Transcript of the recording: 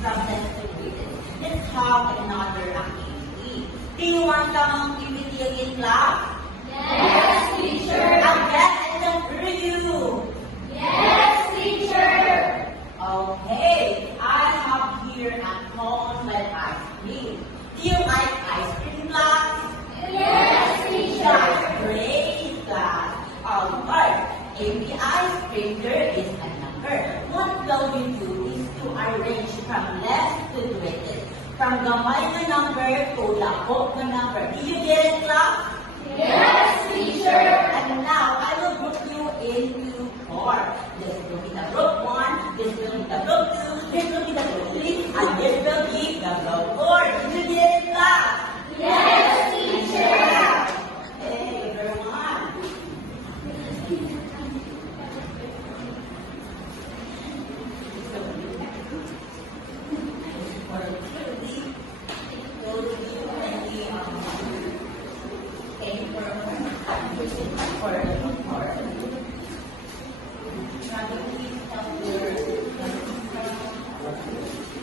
from left to right. Let's have another activity. Do you want some activity again, class? Yes, teacher. Again, I can hear you. Yes, teacher. Okay, I have here a cone like ice cream. Do you like ice cream, class? Yes, teacher. That's great, class. Alright, in the ice cream there is a number. What will you do is to arrange from left to right. From gamay na number to lakot na number. Do you get it, class? Yes, teacher. And now I will group you into four. This will be the group 1, this will be the group 2, this will be the group 3, and this will be the group 4. Did you get it, class? Yes, teacher. Hey, everyone. For